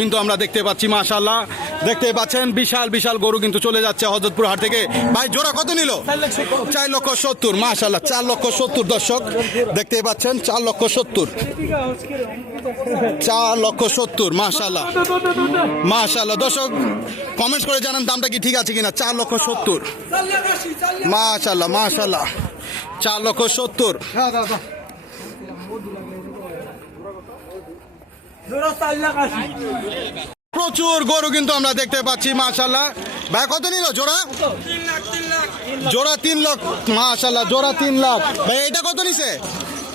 কিন্তু আমরা দেখতে পাচ্ছি মাশাআল্লাহ, দেখতে পাচ্ছেন বিশাল বিশাল গরু কিন্তু চলে যাচ্ছে হযরতপুর হাট থেকে। ভাই জোড়া কত নিল? 4,70,000 মাশাআল্লাহ, 4,70,000 দর্শক দেখতে পাচ্ছেন, 4,70,000 4,70,000 মাশাআল্লাহ মাশাআল্লাহ। দর্শক কমেন্টস করে জানান দামটা কি ঠিক আছে কিনা। 4,70,000 মাশাআল্লাহ মাশাআল্লাহ, 4,70,000। প্রচুর গরু কিন্তু আমরা দেখতে পাচ্ছি মাশাআল্লাহ। ভাই কত নিল জোড়া? 3 লাখ মাশাআল্লাহ, জোড়া 3 লাখ। ভাই এটা কত নিছে?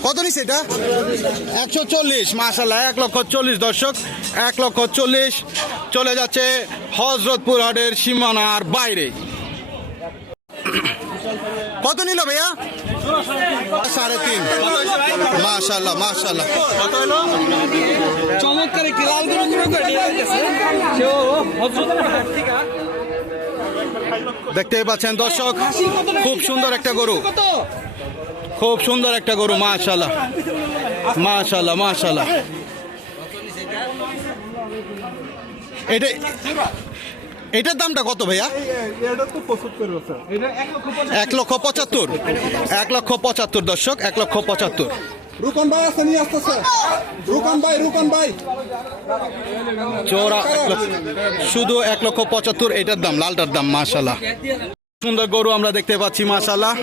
কত নিছে এটা? 140 মাশাআল্লাহ, 1,40,000 দর্শক, 1,40,000 চলে যাচ্ছে হযরতপুর হাটের সীমানার বাইরে। কত নিল ভাইয়া? 3.5 মাশাআল্লাহ মাশাআল্লাহ। কত হলো? চমৎকার একটি লাল গরু দেখতে পাচ্ছেন দর্শক, খুব সুন্দর একটা গরু, খুব সুন্দর একটা গরু মাশাআল্লাহ মাশাআল্লাহ মাশাআল্লাহ। এটা এটার দামটা কত ভাইয়া? 1,75,000 1,75,000 দর্শক, 1,75,000। রুকন ভাই আসছে, নিয়ে আসতেছে রুকন ভাই চোরা শুধু 1,75,000 এটার দাম, লালটার দাম মাশাআল্লাহ। সুন্দর গরু আমরা দেখতে পাচ্ছি মাশাআল্লাহ।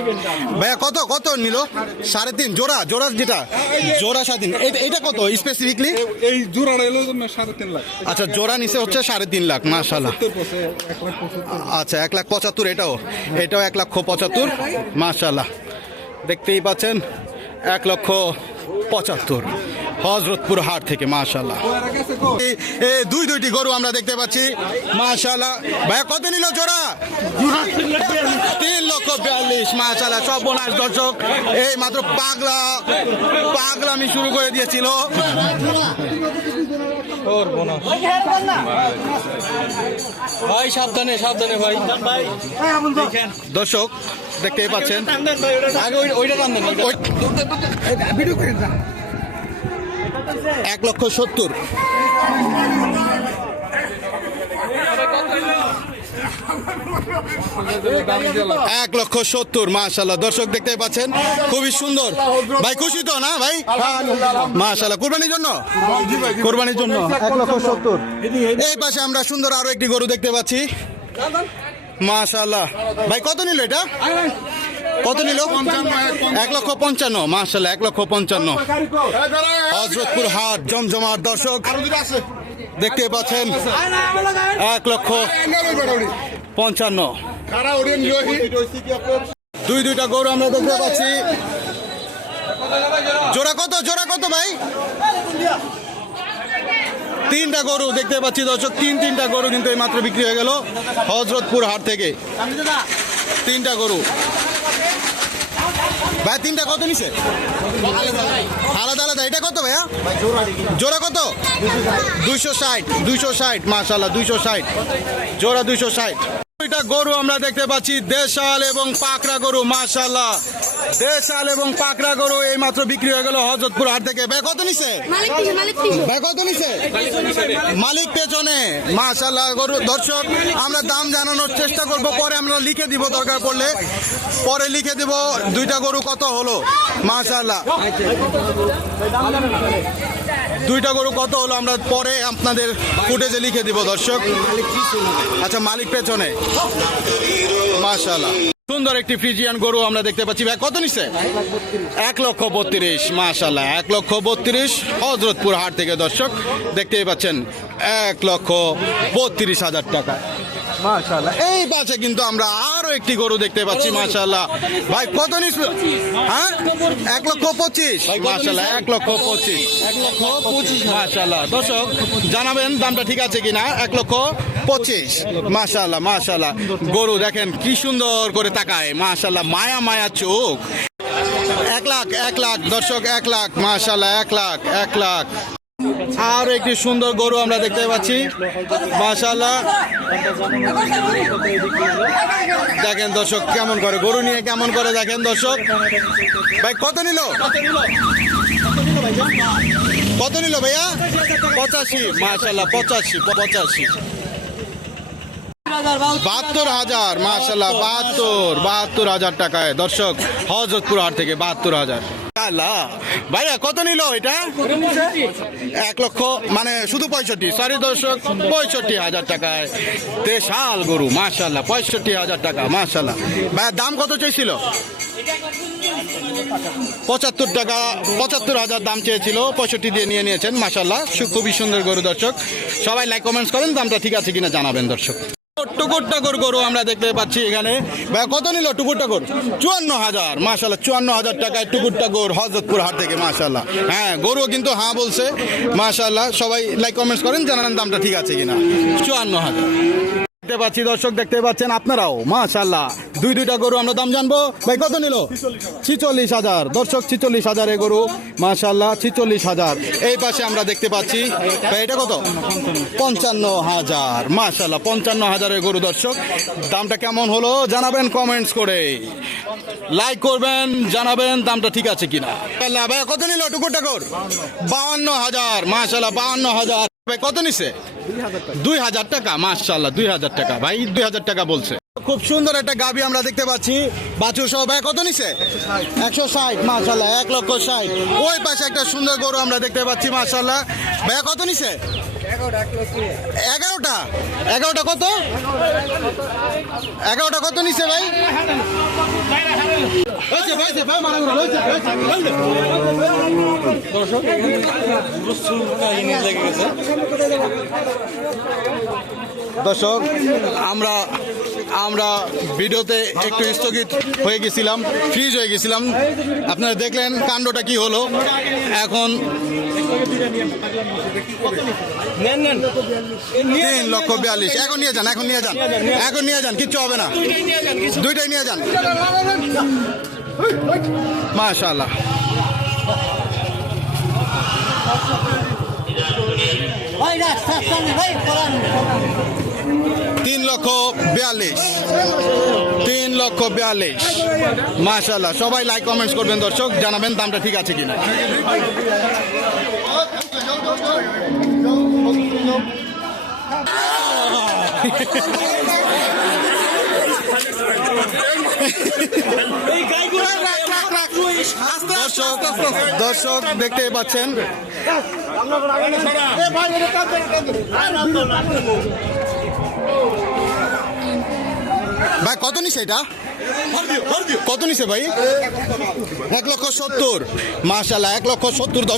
ভাইয়া কত কত নিল? 3.5 জোড়া, জোড়া যেটা জোড়া 3.5, এটা কত স্পেসিফিকলি? এই জোড়া এলো 3.5 লাখ। আচ্ছা জোড়া নিচে হচ্ছে 3.5 লাখ মাশাআল্লাহ। আচ্ছা 1,75,000 এটাও 1,75,000 মাশাআল্লাহ। দেখতেই পাচ্ছেন 1,75,000 হযরতপুর হাট থেকে মাশাআল্লাহ। এই দুইটি গরু আমরা দেখতে পাচ্ছি মাশাআল্লাহ। ভাই কত নিল জোড়া? 3,42,000 মাশাআল্লাহ। সব বোনাস দর্শক, এই মাত্র পাগলামি শুরু করে দিয়েছিল। ভাই সাবধানে সাবধানে ভাই। দর্শক দেখতেই পাচ্ছেন, আগে ওইটা টান দেন। 1,70,000 1,70,000 মাশাআল্লাহ। দর্শক দেখতে পাচ্ছেন খুবই সুন্দর। ভাই খুশি তো না ভাই? মাশাআল্লাহ। কুরবানির জন্য, কুরবানির জন্য 1,70,000। এই পাশে আমরা সুন্দর আরো একটি গরু দেখতে পাচ্ছি মাশাআল্লাহ। ভাই কত নিল এটা? কত নিল? 1,55,000 মাশাআল্লাহ, 1,55,000 হযরতপুর হাট জমজমাট দর্শক দেখতে পাচ্ছেন 1,55,000। দুইটা গরু আমরা দেখতে পাচ্ছি। জোড়া কত? জোড়া কত ভাই? 3টা গরু দেখতে পাচ্ছি দর্শক, 3টা গরু কিন্তু এই মাত্র বিক্রি হয়ে গেল হযরতপুর হাট থেকে। 3টা গরু ভাই, 3টা কত নিছে? আলাদা আলাদা। এটা কত ভাইয়া? জোড়া কত? 260 মাশাআল্লাহ, 260 জোড়া, 260। দুইটা গরু আমরা দেখতে পাচ্ছি, দেশাল এবং পাকড়া গরু মাশাআল্লাহ। দেশাল এবং পাকড়া গরু এই মাত্র বিক্রি হয়ে গেল হযরতপুর হাট থেকে। ভাই কত নিছে? ভাই কত নিছে? মালিক পেছনে মাশাআল্লাহ। গরু দর্শক আমরা দাম জানানোর চেষ্টা করব, পরে আমরা লিখে দিব, দরকার পড়লে পরে লিখে দিব দুইটা গরু কত হলো মাশাআল্লাহ। দুইটা গরু কত হলো আমরা পরে আপনাদের ফুটেজে লিখে দিব দর্শক। আচ্ছা মালিক পেছনে মাশাআল্লাহ। সুন্দর একটি ফ্রিজিয়ান গরু আমরা দেখতে পাচ্ছি। ভাই কত নিচ্ছে? 1,32,000 মাশাআল্লাহ, 1,32,000 হযরতপুর হাট থেকে দর্শক দেখতেই পাচ্ছেন 1,32,000 টাকা মাশাআল্লাহ। এই পাশে কিন্তু আমরা আরো একটি গরু দেখতে পাচ্ছি মাশাআল্লাহ। ভাই কত নিচ্ছে? হ্যাঁ 1,25,000 মাশাআল্লাহ, 1,25,000 মাশাআল্লাহ। দর্শক জানাবেন দামটা ঠিক আছে কিনা। 1,25,000 মাশাআল্লাহ মাশাআল্লাহ। গরু দেখেন কি সুন্দর করে তাকায় মাশাআল্লাহ, মায়া মায়া চোখ। 1 লাখ দর্শক, 1 লাখ মাশাআল্লাহ, 1 লাখ। আর একটি সুন্দর গরু আমরা দেখতে পাচ্ছি মাশাআল্লাহ। দেখেন দর্শক কেমন করে গরু নিয়ে, কেমন করে দেখেন দর্শক। ভাই কত নিল? কত নিল ভাইয়া? 85, মাশাল্লাহ 85, 72,000, মাশাল্লাহ 72,000 টাকায় দর্শক হযরতপুর হাট থেকে 72,000। আল্লাহ ভাইয়া কত নিল এটা? 1 লক্ষ মানে শুধু 65, সরি দর্শক 65,000 টাকায় দেশাল গরু, মাশাল্লাহ 65,000 টাকা, মাশাল্লাহ। ভাইয়া দাম কত চাইছিল? 75 টাকা, 75,000 দাম চেয়েছিল, 65 দিয়ে নিয়ে নিয়েছেন, মাশাল্লাহ। খুবই সুন্দর গরু দর্শক, সবাই লাইক কমেন্টস করেন, দামটা ঠিক আছে কিনা জানাবেন দর্শক। টুকুর টাকুর গরু আমরা দেখতে পাচ্ছি এখানে। ভাই কত নিল টুকুর টাকুর? 54,000, মাশাল্লাহ 54,000 টাকায় টুকুর টাকুর হযরতপুর হাট থেকে, মাশাল্লাহ। হ্যাঁ গরু কিন্তু হ্যাঁ বলছে, মাশাল্লাহ। সবাই লাইক কমেন্টস করেন, জানান দামটা ঠিক আছে কিনা। 54,000 দেখতে পাচ্ছি দর্শক, দেখতে পাচ্ছেন আপনারাও, মাশাল্লাহ। দুইটা গরু আমরা দাম জানবো। ভাই কত নিল? 46,000 দর্শক, 46,000 এ গরু, মাশাল্লাহ 46,000। এই পাশে আমরা দেখতে পাচ্ছি, ভাই এটা কত? 55,000, মাশাল্লাহ 55,000 এর গরু দর্শক। দামটা কেমন হলো জানাবেন কমেন্টস করে, লাইক করবেন, জানাবেন দামটা ঠিক আছে কিনা। ভাই কত নিল টুকুর টাকুর? 52,000, মাশাল্লাহ 52,000। ভাই কত নিছে? 2,000 টাকা, মাশাল্লাহ 2,000 টাকা। ভাই 2,000 টাকা বলছে। খুব সুন্দর একটা গাভী আমরা দেখতে পাচ্ছি, বাছুর সহ। ভাই কত নিছে? 160, মাশাল্লাহ 1,60,000। ওই পাশে একটা সুন্দর গরু আমরা দেখতে পাচ্ছি, মাশাল্লাহ। ভাই কত নিছে? 11টা। 11টা কত? 11টা কত নিছে ভাই? দর্শক আমরা ভিডিওতে একটু স্থগিত হয়ে গেছিলাম, ফ্রিজ হয়ে গেছিলাম। আপনারা দেখলেন কাণ্ডটা কি হলো। এখন 3,42,000। এখন নিয়ে যান, কিচ্ছু হবে না, দুইটাই নিয়ে যান, মাশাআল্লাহ। 3,42,000, মাশাআল্লাহ। সবাই লাইক কমেন্টস করবেন দর্শক, জানাবেন দামটা ঠিক আছে কিনা। দর্শক দেখতে পাচ্ছেন, ভাই কত নিছে এটা? কত নিছে ভাই? 1,70,000, মাশাআল্লাহ 1,70,000 দর্শক।